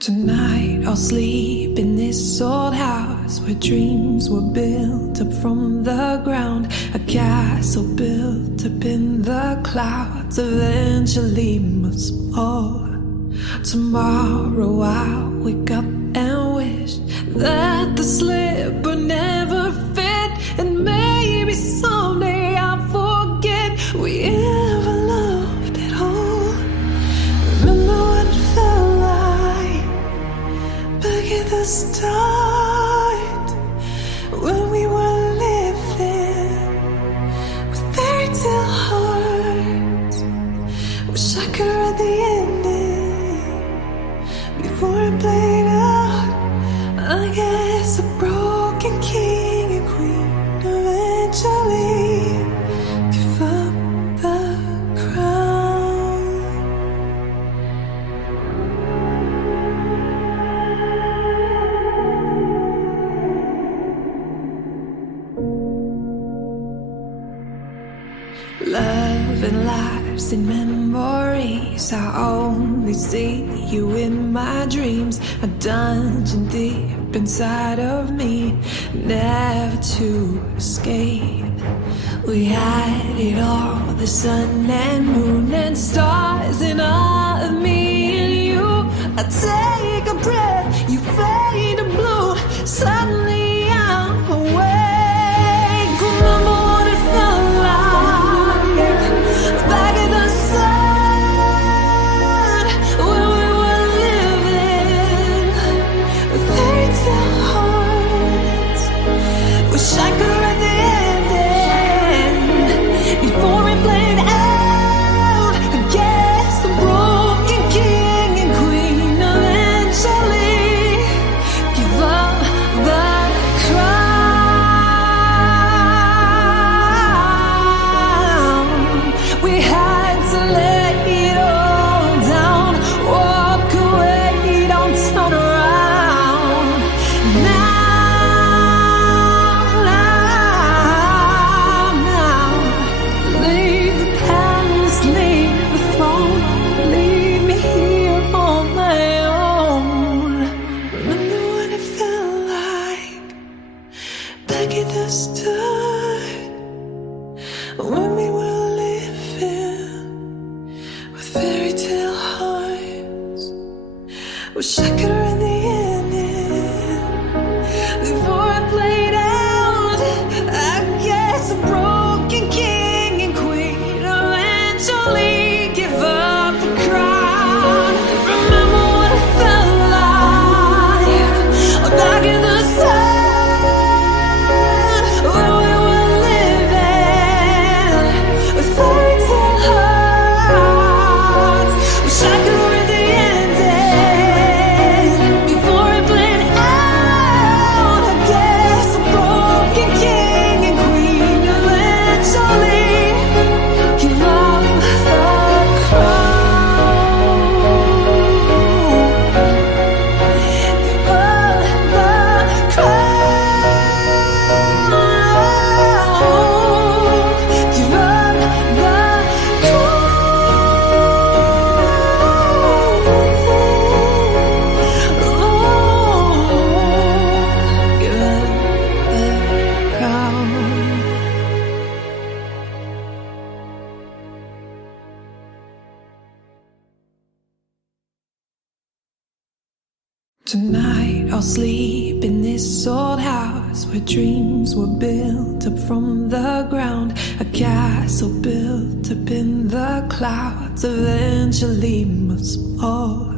Tonight I'll sleep in this old house where dreams were built up from the ground. A castle built up in the clouds eventually must fall. Tomorrow I'll wake up and wish that the slipper never fit, and maybe someday I'll forget we ever loved at all. Remember what it felt like back at the start, when we were living with fairy tale hearts. Wish I could read the ending before it played out. I guess a broken king and queen eventually give up the crown. Love and lives and memories, I only see you in my dreams. A dungeon deep inside of me, never to escape. We had it all, the sun and moon and stars, and all of me and you. I take a breath, you fade to blue. Suddenly I'm awake. Remember what it felt like back in the sun, when we were living with fairy tale hearts. Wish I could read the ending before it played out. I guess the broken king and queen eventually give up the crown. We had to lay it all down, walk away, don't turn around. Now, leave the palace, leave the throne, leave me here on my own. Remember what it felt like back at the start, when we were living with fairy tale hearts. Wish I could read the ending before I played out. I guess a broken king and queen eventually give up the crown. Remember what it felt like back in the sun, when we were living with fairy tale hearts. Wish I could read the ending before it played out. I guess a broken king and queen eventually give up the crown. Give up the crown. Give up the Tonight I'll sleep in this old house where dreams were built up from the ground. A castle built up in the clouds eventually must fall.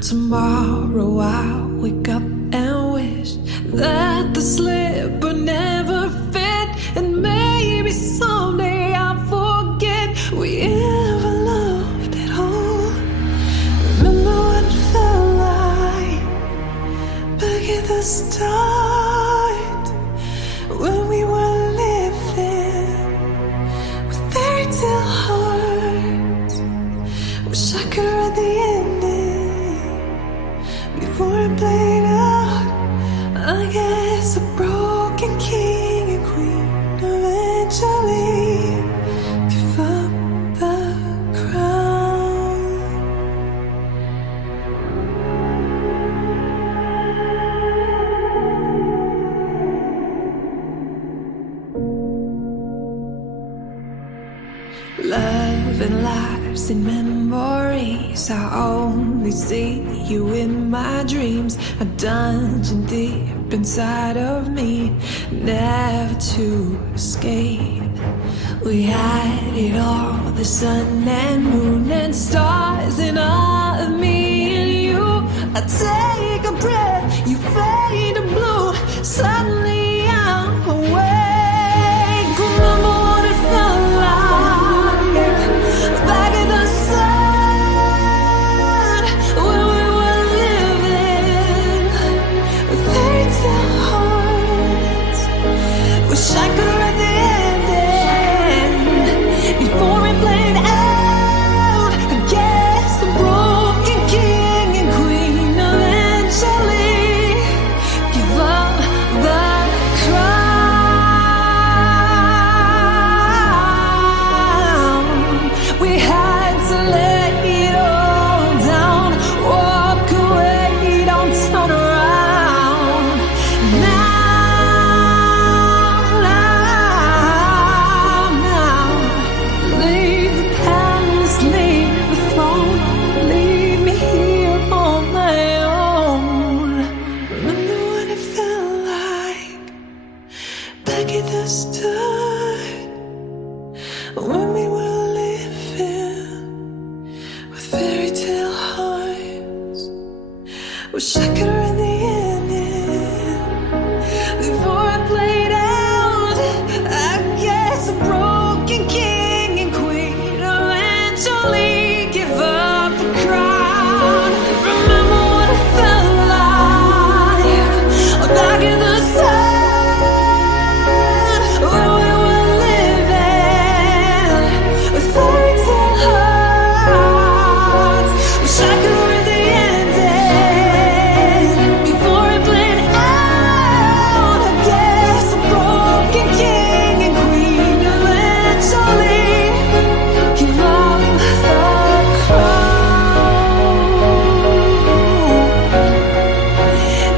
Tomorrow I'll wake up and wish that the slipper never fit, and maybe someday I'll forget we ever loved at all. Remember what it felt like back at the start, when we were living with fairy tale hearts. Wish I could read the ending before it played out. I guess a broken king and queen eventually give up the crown. lives and memories. I only see you in my dreams, a dungeon deep inside of me, never to escape. We had it all, the sun and moon and stars in all of me and you. I take a breath, you fade to blue, suddenly I'm awake. Remember what it felt like back in the sun, when we were living with fairy tale hearts. Wish I could write the ending before it played out. I guess the broken king and queen eventually give up the crown. We had to lay it all down, walk away, don't turn around. Now, leave the past, leave the throne, leave me here on my own. Remember what it felt like back at the start, when we were living with fairy tale hearts. Wish I could write the ending before I played out. I guess a broken king and queen eventually give up the crown. Remember what it felt like back in the sun, when we were living with fairy tale hearts. Wish I could write the ending before it played out. I guess a broken king and queen eventually give up the crown.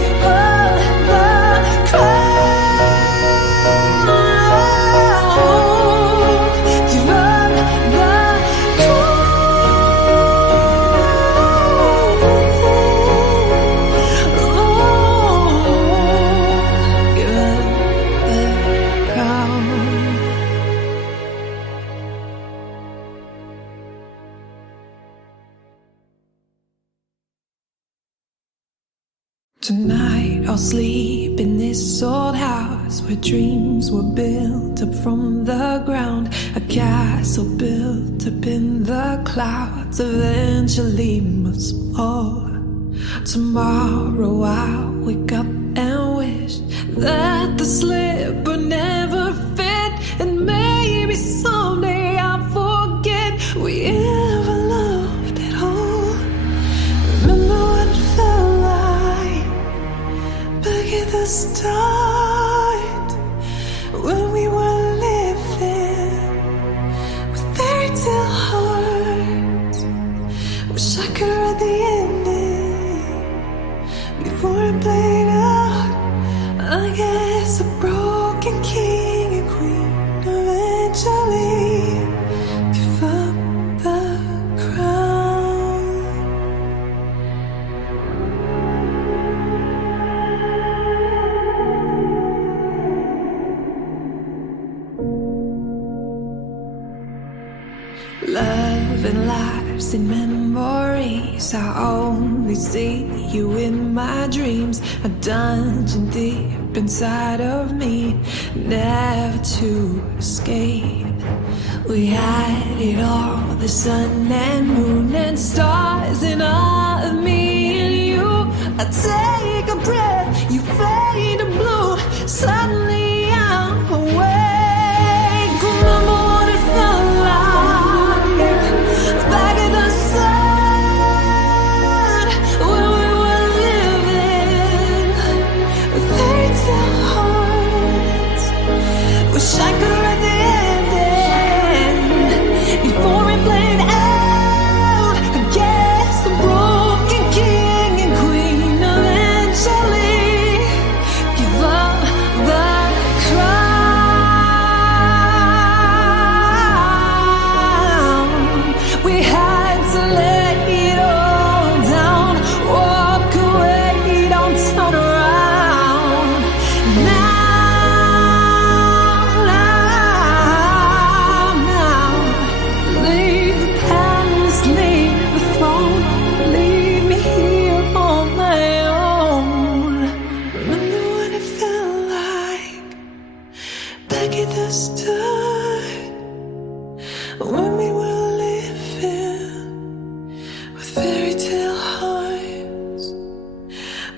Give up the crown. Give up the crown. Give up the crown. Tonight I'll sleep in this old house where dreams were built up from the ground, a castle built up in the clouds eventually must fall. Tomorrow I'll wake up and wish that the slipper never fit, and maybe someday I'll forget we ever loved at all. Remember what it felt like back at the start, when we were living with fairy tale hearts. Wish I could write the ending before it played out. I guess a broken king and queen eventually give up the crown. Love and lives and memories. I only see you in my dreams, a dungeon deep inside of me, never to escape. We had it all, the sun and moon and stars in all of me and you. I take a breath, you fade to blue, suddenly I'm awake. Remember what it felt like back in the sun, when we were living with fairy tale hearts. Wish I could write the ending before it played out. I guess the broken king and queen of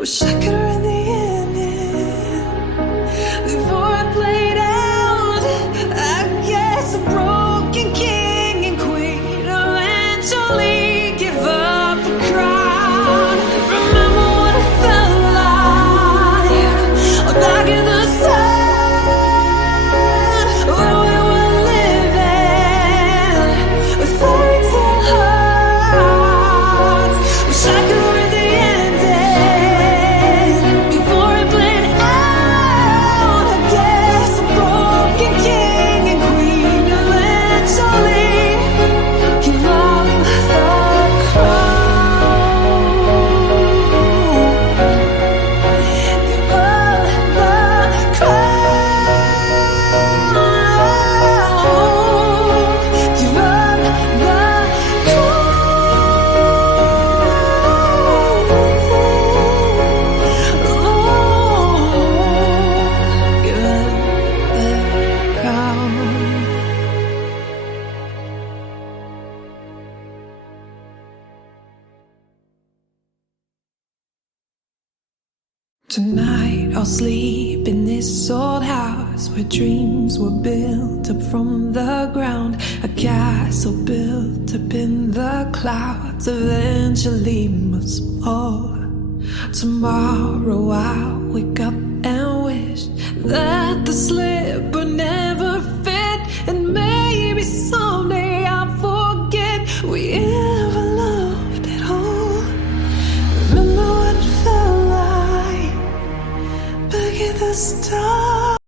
Wish I could read the ending before I played out. I guess a broken king and queen eventually give up the crown. Remember what it felt like back in the sun when we were living with fairy tale hearts. Wish I could read the ending before it played out. I guess a broken king and queen eventually give up the crown. Give up the crown. Give up the Tonight I'll sleep in this old house where dreams were built up from the ground. A castle built up in the clouds eventually must fall. Tomorrow I'll wake up and wish that the slipper never fit, and maybe someday I'll forget we ever loved at all. Remember what it felt like back at the start.